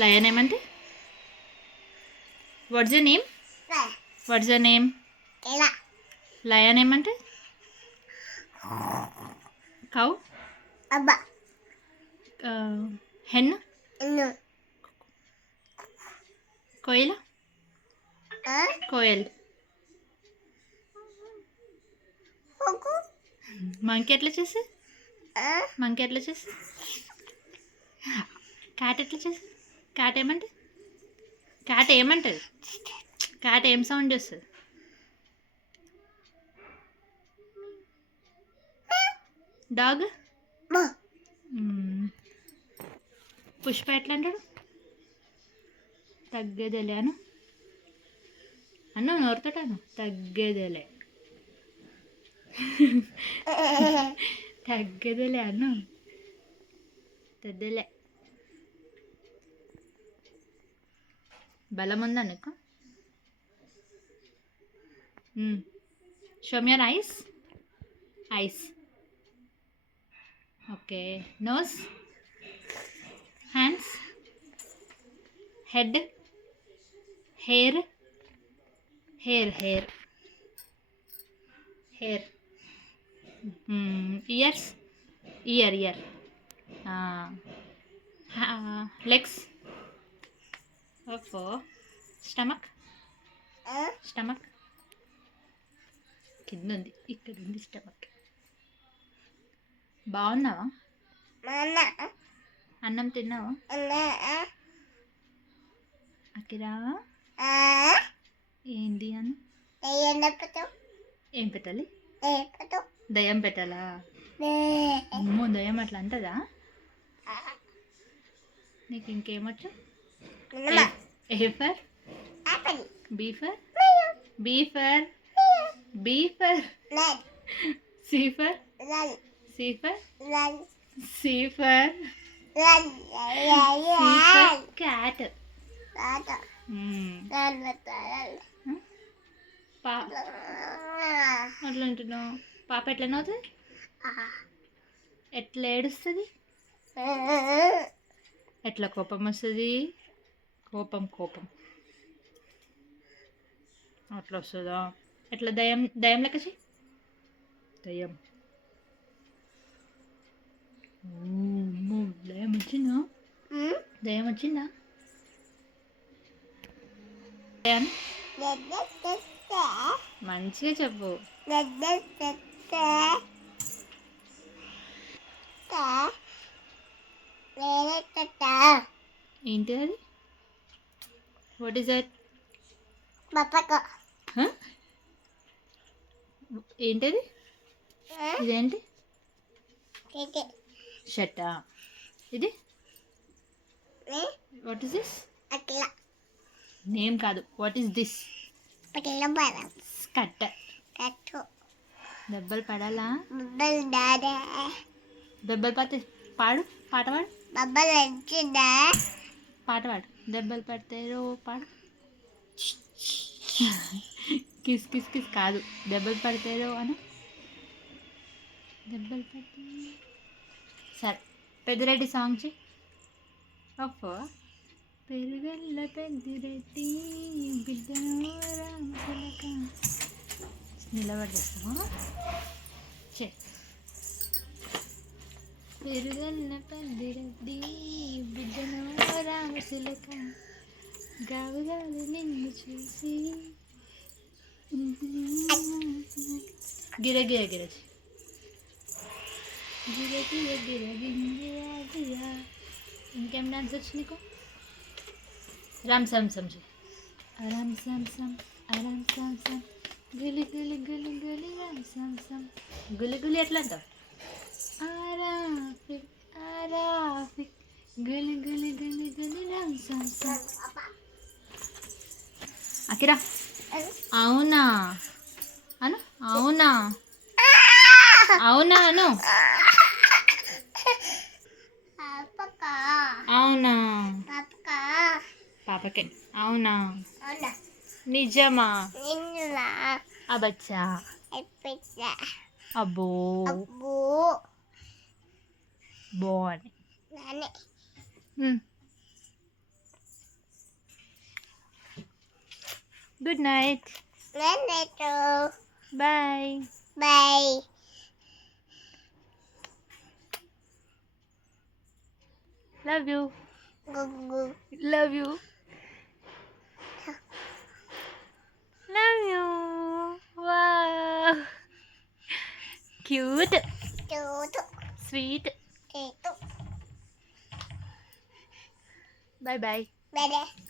Lion ఏమంటే what's your name? What's your name? Lion ఏమంటే cow. Hen. కోయిల. Koyal. Monkey ఎట్లా చేసి? మంకీ ఎట్లా చేసి? క్యాట్ ఎట్లా చేసి? క్యాట్ ఏమంటే? క్యాట్ ఏమంటుంది? క్యాట్ ఏం సౌండ్ చేస్తుంది? డాగ్. పుష్ప ఎట్లా అంటాడు? తగ్గేదేలే అను. అన్ను నోరుతోటాను తగ్గేదేలే. తగ్గేదేలే అన్ను. తెద్దేలే. బలం ఉందా నీకు? Show me your eyes. Eyes. Okay. Nose. Hands. Head. Hair. Hair. Hair. Hair. Ears. Ear. Ear. Legs. ఓఫో. స్టమక్. స్టమక్ కింద ఉంది, ఇక్కడ ఉంది స్టమక్. బాగున్నావా? అన్నం తిన్నావా? అకిరా ఏంటి అని ఏం పెట్టాలి? దయ్యం పెట్టాలా? అమ్మో దయ్యం అట్లా అంటదా? నీకు ఇంకేమొచ్చు? A for B for B for B for C for C for C for cat. అట్లా అంటున్నావు. పాప ఎట్లా నవ్వుతుంది? ఎట్లా ఏడుస్తుంది? ఎట్లా కోపం వస్తుంది? కోపం కోపం అట్లా వస్తుందా? ఎట్లా దయ్యం దయ్యం లెక్క చెయ్యి. దయ్యం. దయ్యం వచ్చిందా? దయ్యం వచ్చిందా? మంచిగా చెప్పు. ఏంటి అది? What is that? ఏంటది? ఇదేంటి? షర్టా ఇది? What is this? నేమ్ కాదు, వాట్ ఈస్ దిస్? స్కర్ట్. దెబ్బలు పడాలా? దెబ్బలు పడితే పాడు, పాట పాడు. పాట పాడు. దెబ్బలు పడితే పాడు. కిస్ కిస్ కిస్ కాదు, దెబ్బలు పడితేరో అను. దెబ్బలు పడితే సరే పెద్దిరెడ్డి సాంగ్ చెయ్యి. ఓఫో. పెరుగల్ల పెద్దిరెడ్డి బిడ్డను రామచిలక. నిలబడి చేస్తావా? చెయ్యి. పెరుగల్ల పెద్దిరెడ్డి బిడ్డను రామచిలక గావుగాలి నిన్ను చూసి గిర గిర గిర గిర గిర గిర గింగిరా గిరా. ఇంకేం డాన్స్ వచ్చి నీకు? రామ్ సమ్ సమ్ అరామ్ సమ్ సమ్ అరామ్ సమ్ సమ్ గులి గులి గులి గులి రామ్ సమ్ సమ్. గులి గులి ఎట్లా అంటావు? ఆరాఫిక్ ఆరాఫిక్ గులి గులి గులి గులి రామ్ సమ్ సమ్. అకిరా అవునా అను. అవునా అవునా అను. అవునా పాపకే. అవునా నిజమా? అబచ్చా. అబ్బో బాగుంది. Good night. Bye. Bye. Love you. Gugu. Love you. Love you. Wow. Cute. Tutu. Sweet. Itu. Bye bye. Bye.